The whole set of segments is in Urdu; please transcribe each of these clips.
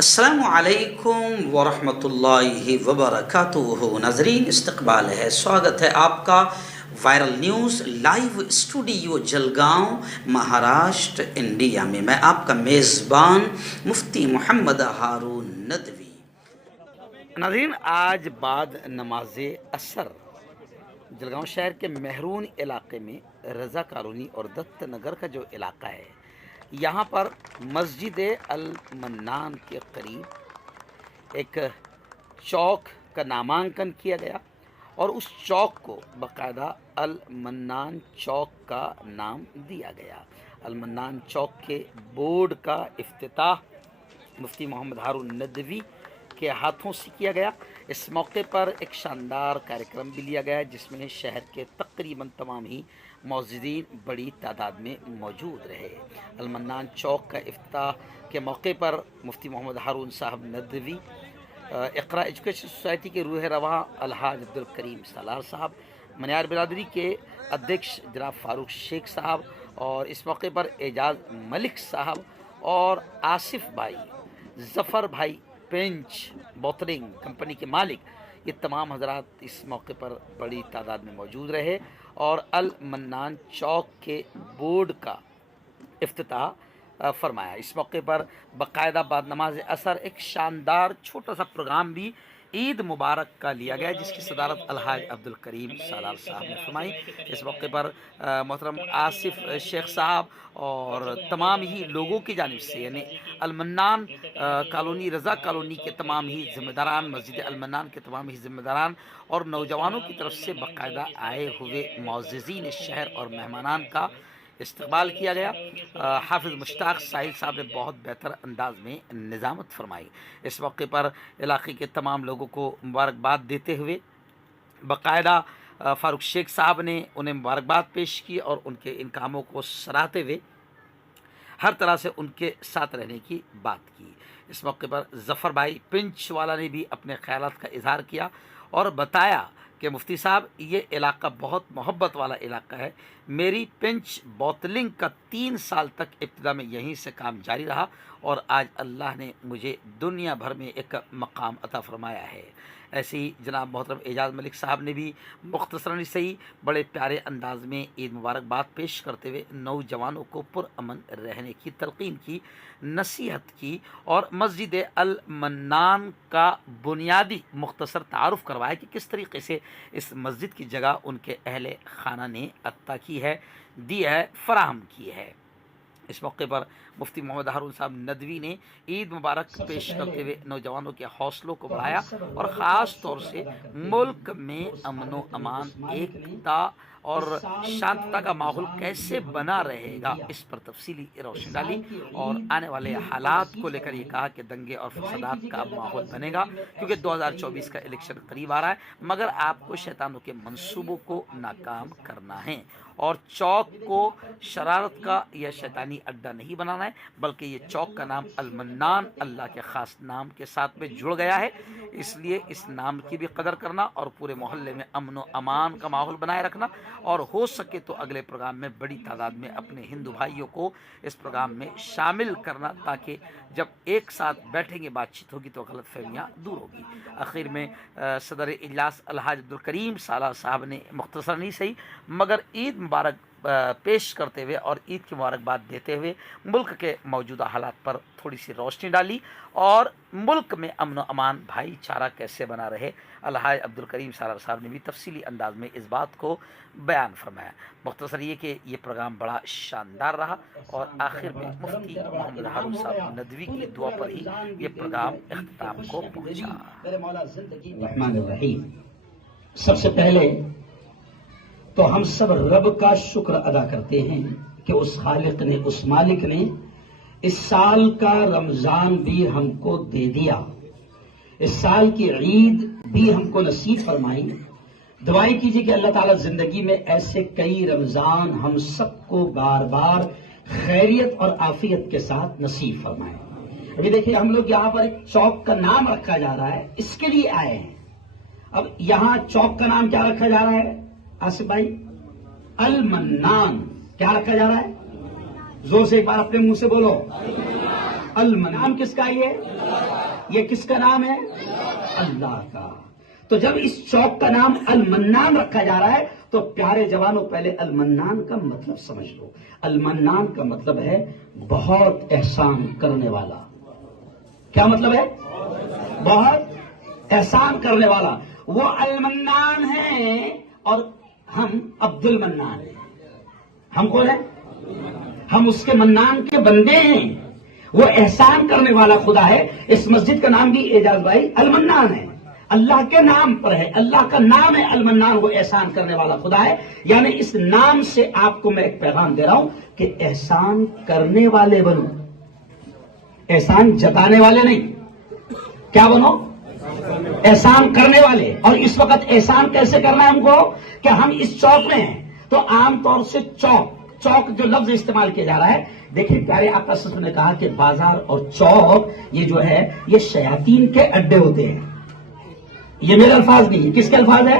السلام علیکم ورحمۃ اللہ وبرکاتہ۔ ناظرین، استقبال ہے، سواگت ہے آپ کا viral news live studio Jalgaon, Maharashtra, India میں۔ میں آپ کا میزبان مفتی محمد ہارون ندوی۔ ناظرین، آج بعد نماز عصر جلگاؤں شہر کے مہرون علاقے میں رضا کالونی اور دت نگر کا جو علاقہ ہے، یہاں پر مسجد المنان کے قریب ایک چوک کا نامانکن کیا گیا اور اس چوک کو باقاعدہ المنان چوک کا نام دیا گیا۔ المنان چوک کے بورڈ کا افتتاح مفتی محمد ہارون ندوی کے ہاتھوں سے کیا گیا۔ اس موقع پر ایک شاندار کارکرم بھی لیا گیا جس میں شہر کے تقریباً تمام ہی معززین بڑی تعداد میں موجود رہے۔ المنان چوک کا افتتاح کے موقع پر مفتی محمد ہارون صاحب ندوی، اقرا ایجوکیشن سوسائٹی کے روح رواں الحاج عبدالکریم سالار صاحب، منیار برادری کے ادھیکش جناب فاروق شیخ صاحب، اور اس موقع پر اعجاز ملک صاحب اور آصف بھائی، ظفر بھائی پینچ بوتلنگ کمپنی کے مالک، یہ تمام حضرات اس موقع پر بڑی تعداد میں موجود رہے اور المنان چوک کے بورڈ کا افتتاح فرمایا۔ اس موقع پر باقاعدہ بعد نماز عصر ایک شاندار چھوٹا سا پروگرام بھی عید مبارک کا لیا گیا جس کی صدارت الحاج عبدالکریم سالار صاحب نے فرمائی۔ اس موقع پر محترم آصف شیخ صاحب اور تمام ہی لوگوں کی جانب سے، یعنی المنان کالونی، رضا کالونی کے تمام ہی ذمہ داران، مسجد المنان کے تمام ہی ذمہ داران اور نوجوانوں کی طرف سے باقاعدہ آئے ہوئے معززین شہر اور مہمانان کا استقبال کیا گیا۔ حافظ مشتاق ساحل صاحب نے بہت بہتر انداز میں نظامت فرمائی۔ اس موقع پر علاقے کے تمام لوگوں کو مبارکباد دیتے ہوئے باقاعدہ فاروق شیخ صاحب نے انہیں مبارکباد پیش کی اور ان کے ان کاموں کو سراہتے ہوئے ہر طرح سے ان کے ساتھ رہنے کی بات کی۔ اس موقع پر ظفر بھائی پنچ والا نے بھی اپنے خیالات کا اظہار کیا اور بتایا کہ مفتی صاحب، یہ علاقہ بہت محبت والا علاقہ ہے۔ میری پنچ بوتلنگ کا 3 سال تک ابتدا میں یہیں سے کام جاری رہا اور آج اللہ نے مجھے دنیا بھر میں ایک مقام عطا فرمایا ہے۔ ایسے ہی جناب محترم اعجاز ملک صاحب نے بھی مختصراً صحیح بڑے پیارے انداز میں عید مبارکباد پیش کرتے ہوئے نوجوانوں کو پرامن رہنے کی تلقین کی، نصیحت کی اور مسجد المنان کا بنیادی مختصر تعارف کروایا کہ کس طریقے سے اس مسجد کی جگہ ان کے اہل خانہ نے عطا کی ہے، دی ہے، فراہم کی ہے۔ اس موقع پر مفتی محمد ہارون صاحب ندوی نے عید مبارک پیش کرتے ہوئے نوجوانوں کے حوصلوں کو بڑھایا اور خاص طور سے ملک میں امن و امان، ایکتا اور شانتتا کا ماحول کیسے بنا رہے گا اس پر تفصیلی روشنی ڈالی اور آنے والے حالات کو لے کر یہ کہا کہ دنگے اور فسادات کا ماحول بنے گا کیونکہ 2024 کا الیکشن قریب آ رہا ہے، مگر آپ کو شیطانوں کے منصوبوں کو ناکام کرنا ہے اور چوک کو شرارت کا یا شیطانی اڈا نہیں بنانا ہے، بلکہ یہ چوک کا نام المنان اللہ کے خاص نام کے ساتھ میں جڑ گیا ہے، اس لیے اس نام کی بھی قدر کرنا اور پورے محلے میں امن و امان کا ماحول بنائے رکھنا اور ہو سکے تو اگلے پروگرام میں بڑی تعداد میں اپنے ہندو بھائیوں کو اس پروگرام میں شامل کرنا تاکہ جب ایک ساتھ بیٹھیں گے بات چیت ہوگی تو غلط فہمیاں دور ہوگی۔ آخر میں صدر اجلاس الحاج عبدالکریم سالار صاحب نے مختصر نہیں صحیح مگر عید مبارک پیش کرتے ہوئے اور عید کی مبارکباد دیتے ہوئے ملک کے موجودہ حالات پر تھوڑی سی روشنی ڈالی اور ملک میں امن و امان، بھائی چارہ کیسے بنا رہے۔ الحاج عبدالکریم سالار صاحب نے بھی تفصیلی انداز میں اس بات کو بیان فرمایا۔ مختصر یہ کہ یہ پروگرام بڑا شاندار رہا اور آخر میں مفتی محمد ہارون صاحب ندوی کی دعا پر ہی یہ پروگرام اختتام کو پہنچا۔ الرحمن الرحیم۔ سب سے پہلے تو ہم سب رب کا شکر ادا کرتے ہیں کہ اس خالق نے، اس مالک نے اس سال کا رمضان بھی ہم کو دے دیا، اس سال کی عید بھی ہم کو نصیب فرمائی۔ دعائیں کیجیے کہ اللہ تعالیٰ زندگی میں ایسے کئی رمضان ہم سب کو بار بار خیریت اور عافیت کے ساتھ نصیب فرمائے۔ ابھی دیکھیے ہم لوگ یہاں پر ایک چوک کا نام رکھا جا رہا ہے، اس کے لیے آئے ہیں۔ اب یہاں چوک کا نام کیا رکھا جا رہا ہے آصف بھائی؟ المنان۔ کیا رکھا جا رہا ہے؟ زور سے ایک بار اپنے منہ سے بولو۔ نام کس کا یہ کس کا نام ہے؟ اللہ کا. تو جب اس چوک کا نام المنان رکھا جا رہا ہے تو پیارے جوانوں پہلے المنان کا مطلب سمجھ لو. المنان کا مطلب ہے بہت احسان کرنے والا. کیا مطلب ہے؟ بہت احسان کرنے والا. وہ المنان ہے اور ہم عبد المنان ہیں. ہم کون ہیں؟ ہم اس کے منان کے بندے ہیں. وہ احسان کرنے والا خدا ہے. اس مسجد کا نام بھی اعجاز بھائی المنان ہے. اللہ کے نام پر ہے. اللہ کا نام ہے المنان. وہ احسان کرنے والا خدا ہے. یعنی اس نام سے آپ کو میں ایک پیغام دے رہا ہوں کہ احسان کرنے والے بنو, احسان جتانے والے نہیں. کیا بنو؟ احسان کرنے والے. اور اس وقت احسان کیسے کرنا ہے ہم کو کہ ہم اس چوک میں ہیں تو عام طور سے چوک جو لفظ استعمال کیا جا رہا ہے, دیکھیں پیارے آقا صلی اللہ علیہ وسلم نے کہا کہ بازار اور چوک یہ جو ہے یہ شیاطین کے اڈے ہوتے ہیں. یہ میرے الفاظ نہیں ہے. کس کے الفاظ ہے؟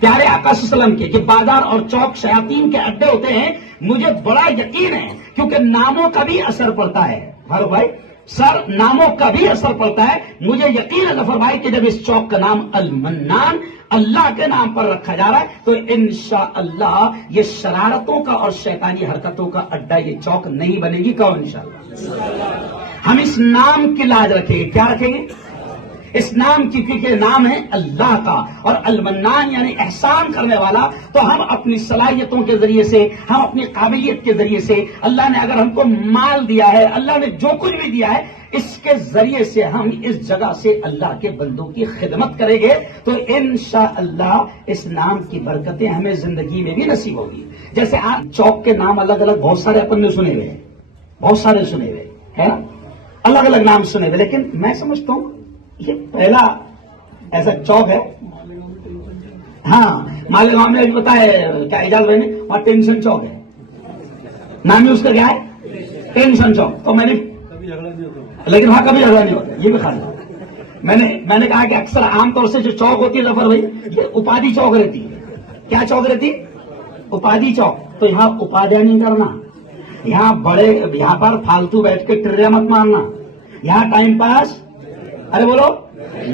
پیارے آقا صلی اللہ علیہ وسلم کے, کہ بازار اور چوک شیاطین کے اڈے ہوتے ہیں. مجھے بڑا یقین ہے کیونکہ ناموں کا بھی اثر پڑتا ہے. فاروق بھائی سر, ناموں کا بھی اثر پڑتا ہے. مجھے یقین ہے ظفر بھائی کہ جب اس چوک کا نام المنان اللہ کے نام پر رکھا جا رہا ہے تو انشاءاللہ یہ شرارتوں کا اور شیطانی حرکتوں کا اڈا یہ چوک نہیں بنے گی. کون انشاءاللہ؟ ہم اس نام کی لاج رکھیں گے. کیا رکھیں گے؟ اس نام کی, کیونکہ نام ہے اللہ کا اور المنان یعنی احسان کرنے والا. تو ہم اپنی صلاحیتوں کے ذریعے سے, ہم اپنی قابلیت کے ذریعے سے, اللہ نے اگر ہم کو مال دیا ہے, اللہ نے جو کچھ بھی دیا ہے, اس کے ذریعے سے ہم اس جگہ سے اللہ کے بندوں کی خدمت کریں گے تو انشاءاللہ اس نام کی برکتیں ہمیں زندگی میں بھی نصیب ہوگی. جیسے آپ چوک کے نام الگ الگ بہت سارے اپن نے سنے ہوئے ہیں, بہت سارے سنے ہوئے ہے نا, الگ الگ نام سنے ہوئے. لیکن میں سمجھتا ہوں یہ پہلا ایسا چوک ہے. ہاں مالیگاؤں میں ابھی بتایا کیا اعجاز بھائی نے, وہاں ٹینشن چوک ہے. نام ہی اس کا کیا ہے؟ ٹینشن چوک. تو میں نے لیکن وہاں کبھی جھگڑا نہیں ہوتا. یہ بھی خالی میں نے کہا کہ اکثر عام طور سے جو چوک ہوتی ہے ظفر بھائی یہ اپادھی چوک رہتی ہے. کیا چوک رہتی؟ اپادھی چوک. تو یہاں اپادھیا نہیں کرنا, یہاں پر فالتو بیٹھ کے ٹریا مت مارنا, یہاں ٹائم پاس ارے بولو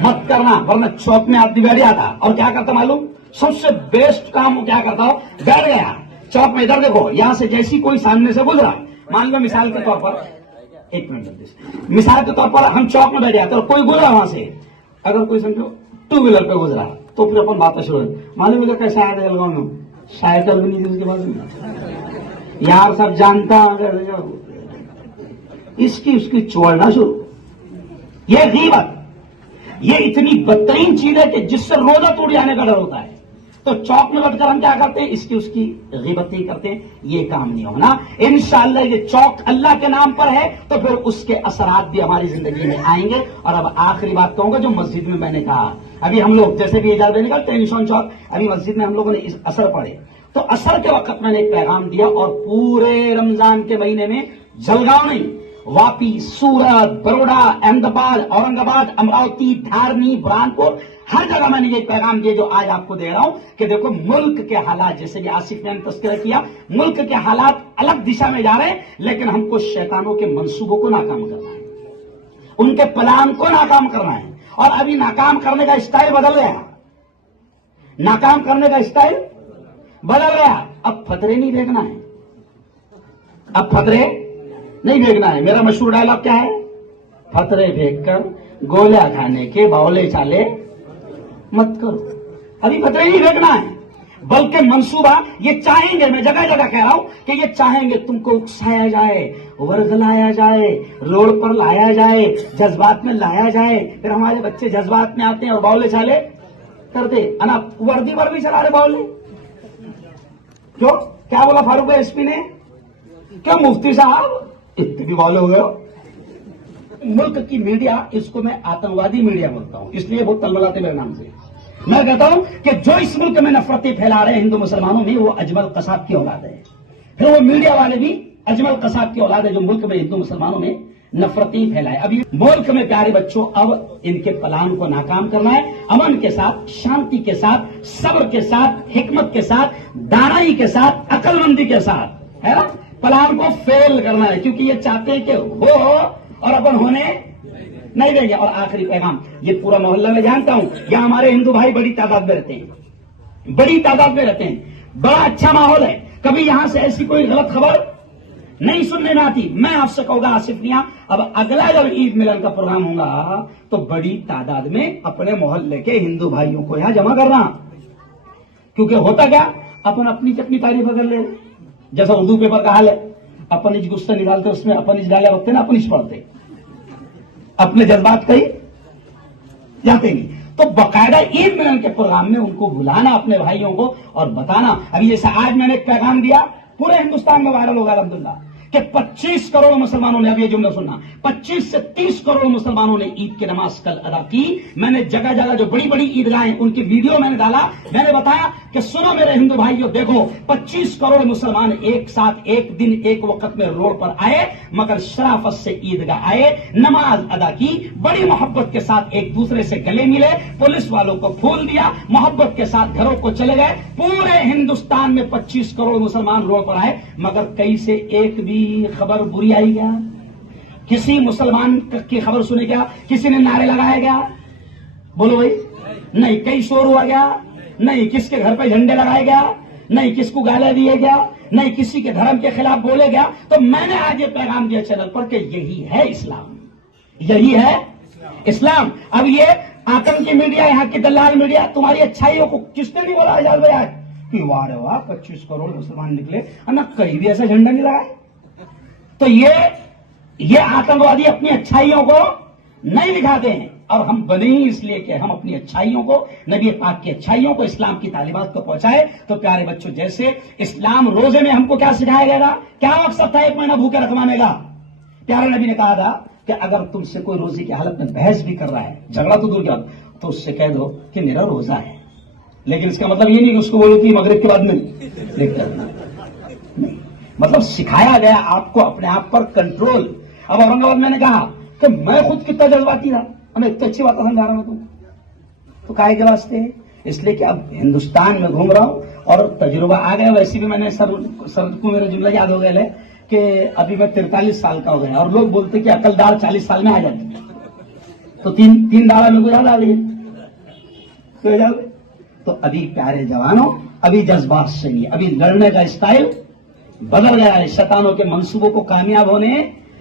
مت کرنا. ورنہ چوک میں آدمی بیٹھ جاتا اور کیا کرتا معلوم, سب سے بیسٹ کام کیا کرتا ہو, بیٹھ گیا چوک میں. ادھر دیکھو, یہاں سے جیسی کوئی سامنے سے گزرا, مان لو مثال کے طور پر, ایک منٹ, مثال کے طور پر ہم چوک میں بیٹھ جاتے اور کوئی گزرا وہاں سے, اگر کوئی سمجھو ٹو ویلر پہ گزرا تو پھر اپن باتیں شروع. معلوم ہے کیسا آیا جلگاؤں میں, سائیکل بھی نہیں تھی اس کے پاس, یار سب جانتا اس کی چوڑنا شروع. یہ غیبت, یہ اتنی بدترین چیز ہے کہ جس سے روزہ ٹوٹ جانے کا ڈر ہوتا ہے. تو چوک میں بیٹھ کر ہم کیا کرتے ہیں, اس کی غیبت نہیں کرتے. یہ کام نہیں ہونا. انشاءاللہ یہ چوک اللہ کے نام پر ہے تو پھر اس کے اثرات بھی ہماری زندگی میں آئیں گے. اور اب آخری بات کہوں گا جو مسجد میں نے کہا, ابھی ہم لوگ جیسے بھی اجازت دینے کا ٹینشن چوک, ابھی مسجد میں ہم لوگوں نے اثر پڑے تو اثر کے وقت میں نے ایک پیغام دیا اور پورے رمضان کے مہینے میں جلگاؤں نہیں, واپی, سورت, بروڈا, احمد آباد, اورنگ آباد, امراوتی, دھارنی, برانپور, ہر جگہ میں نے یہ پیغام دیا جو آج آپ کو دے رہا ہوں کہ دیکھو ملک کے حالات, جیسے کہ آصف نے تذکرہ کیا, ملک کے حالات الگ دشا میں جا رہے ہیں, لیکن ہم کو شیطانوں کے منصوبوں کو ناکام کرنا ہے, ان کے پلان کو ناکام کرنا ہے. اور ابھی ناکام کرنے کا اسٹائل بدل گیا, ناکام کرنے کا اسٹائل بدل گیا. اب فترے نہیں دیکھنا ہے, اب فترے نہیں دیکھنا ہے. میرا مشہور ڈائلاگ کیا ہے, فترے پھینک کر گولیاں کھانے کے باولے چالے مت کرو. ابھی فترے نہیں دیکھنا ہے بلکہ منصوبہ یہ چاہیں گے, میں جگہ جگہ کہہ رہا ہوں کہ یہ چاہیں گے تم کو اکسایا جائے, ورگلایا جائے, روڈ پر لایا جائے, جذبات میں لایا جائے. پھر ہمارے بچے جذبات میں آتے ہیں اور باولے چالے کرتے, انا وردی پر بھی چلا رہے باولے. جو کیا بولا فاروق ایس پی نے, کیا مفتی صاحب اتنے بھی باولے ہو گئے ہو. ملک کی میڈیا, اس کو میں آتنکوادی میڈیا بولتا ہوں, اس لیے بہت تلملاتے میرے نام سے. میں کہتا ہوں کہ جو اس ملک میں نفرتیں پھیلا رہے ہیں ہندو مسلمانوں میں, وہ اجمل قصاب کی اولاد ہے. پھر وہ میڈیا والے بھی اجمل قصاب کی اولاد ہے جو ملک میں ہندو مسلمانوں میں نفرتیں پھیلائے. ابھی ملک میں پیارے بچوں اب ان کے پلان کو ناکام کرنا ہے, امن کے ساتھ, شانتی کے ساتھ, صبر کے ساتھ, حکمت کے ساتھ, دانائی کے ساتھ, عقل مندی کے ساتھ, ہے نا, پلان کو فیل کرنا ہے. کیونکہ یہ چاہتے ہیں کہ ہو اور اپن ہونے نہیں دیں گے. اور آخری پیغام, یہ پورا محلہ میں جانتا ہوں, یہاں ہمارے ہندو بھائی بڑی تعداد میں رہتے ہیں, بڑی تعداد میں رہتے ہیں, بڑا اچھا ماحول ہے, کبھی یہاں سے ایسی کوئی غلط خبر نہیں سننے میں آتی. میں آپ سے کہوں گا آصف میاں, اب اگلا جب عید ملن کا پروگرام ہوگا تو بڑی تعداد میں اپنے محلے کے ہندو بھائیوں کو یہاں جمع کرنا, کیونکہ ہوتا کیا, اپن اپنی چپنی تعریف کر لے, جیسا اردو پیپر کا حال ہے, اپن غصہ نکالتے اس میں اپن ڈالے رکھتے نا, اپن پڑھتے, اپنے جذبات کہیں جاتے نہیں. تو باقاعدہ عید ملن کے پروگرام میں ان کو بلانا اپنے بھائیوں کو اور بتانا. ابھی جیسے آج میں نے ایک پیغام دیا, پورے ہندوستان میں وائرل ہوگا الحمدللہ, کہ 25 کروڑ مسلمانوں نے, اب یہ جملہ سننا, 25 سے 30 کروڑ مسلمانوں نے عید کی نماز کل ادا کی. میں نے جگہ جگہ جو بڑی بڑی عیدگاہیں ان کی ویڈیو میں نے ڈالا, میں نے بتایا کہ سنو میرے ہندو بھائیوں, دیکھو 25 کروڑ مسلمان ایک ساتھ ایک دن ایک وقت میں روڈ پر آئے, مگر شرافت سے عیدگاہ آئے, نماز ادا کی, بڑی محبت کے ساتھ ایک دوسرے سے گلے ملے, پولیس والوں کو پھول دیا, محبت کے ساتھ گھروں کو چلے گئے. پورے ہندوستان میں 25 کروڑ مسلمان روڈ پر آئے, مگر کئی سے ایک بھی خبر بری آئی گیا, کسی مسلمان کی خبر سنے گیا, کسی نے نعرے لگائے گیا, بولو بھائی, نہیں. کئی شور ہوا گیا, نہیں. کس کے گھر پہ جھنڈے لگائے گیا, نہیں. کس کو گالے دیے گیا, نہیں. کسی کے دھرم کے خلاف بولے گیا. تو میں نے آج یہ پیغام دیا چینل پر کہ یہی ہے اسلام, یہی ہے اسلام. اب یہ آتم کی میڈیا, یہاں کی دلال میڈیا تمہاری اچھائیوں کو کس نے نہیں بولا آزاد بھائی آج کہ واہ رے واہ 25 کروڑ مسلمان نکلے, نہ کہیں بھی ایسا جھنڈا نہیں لگائے. تو یہ آتنکوادی اپنی اچھائیوں کو نہیں دکھاتے ہیں, اور ہم بنے ہی اس لیے کہ ہم اپنی اچھائیوں کو, نبی پاک کی اچھائیوں کو, اسلام کی تعلیمات کو پہنچائے. تو پیارے بچوں, جیسے اسلام روزے میں ہم کو کیا سکھایا گیا تھا, کیا مقصد تھا 1 مہینہ بھوکے رکھوانے کا. پیارے نبی نے کہا تھا کہ اگر تم سے کوئی روزے کی حالت میں بحث بھی کر رہا ہے, جھگڑا تو دور کیا, تو اس سے کہہ دو کہ میرا روزہ ہے. لیکن اس کا مطلب یہ نہیں کہ اس کو بولو کہ مغرب کے بعد نہیں, مطلب سکھایا گیا آپ کو اپنے آپ پر کنٹرول. اب اورنگ آباد میں نے کہا کہ میں خود کتنا جذباتی تھا, ہمیں اتنی اچھی بات سمجھا رہا ہوں تم, تو کائے کے واسطے, اس لیے کہ اب ہندوستان میں گھوم رہا ہوں اور تجربہ آ گیا. ویسے بھی میں نے سر کو میرا جملہ یاد ہو گیا ہے کہ ابھی میں 43 سال کا ہو گیا, اور لوگ بولتے کہ عقل دار 40 سال میں آ جاتی, تو تین داڑا میرے کو یاد آ گئی. تو ابھی پیارے جوانوں, ابھی جذبات سے نہیں, ابھی لڑنے کا اسٹائل بدل گیا ہے. شیطانوں کے منصوبوں کو کامیاب ہونے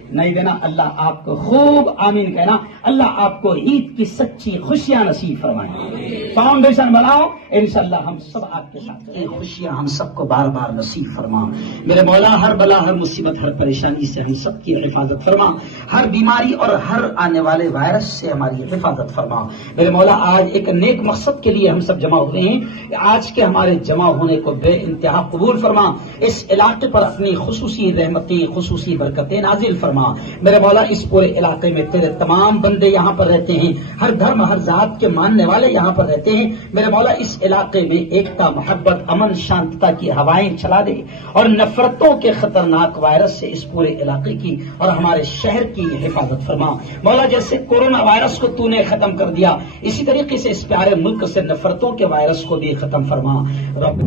نہیں دینا. اللہ آپ کو خوب آمین کہنا. اللہ آپ کو عید کی سچی خوشیاں نصیب فرمائے. فاؤنڈیشن بناؤ, انشاءاللہ ہم سب آپ کے ساتھ یہ خوشیاں ہم سب کو بار بار نصیب فرما. میرے مولا, ہر بلا, ہر مصیبت, ہر پریشانی سے ہم سب کی حفاظت فرما. ہر بیماری اور ہر آنے والے وائرس سے ہماری حفاظت فرما. میرے مولا, آج ایک نیک مقصد کے لیے ہم سب جمع ہوئے ہیں. آج کے ہمارے جمع ہونے کو بے انتہا قبول فرما. اس علاقے پر اپنی خصوصی رحمتیں, خصوصی برکتیں نازل فرما. میرے مولا, اس پورے علاقے میں تیرے تمام بندے یہاں پر رہتے ہیں, ہر دھرم, ہر ذات کے ماننے والے یہاں پر رہتے ہیں. میرے مولا, اس علاقے میں ایکتا, محبت, امن, شانتتا کی ہوائیں چلا دے, اور نفرتوں کے خطرناک وائرس سے اس پورے علاقے کی اور ہمارے شہر کی حفاظت فرما. مولا, جیسے کورونا وائرس کو تو نے ختم کر دیا, اسی طریقے سے اس پیارے ملک سے نفرتوں کے وائرس کو بھی ختم فرما. رب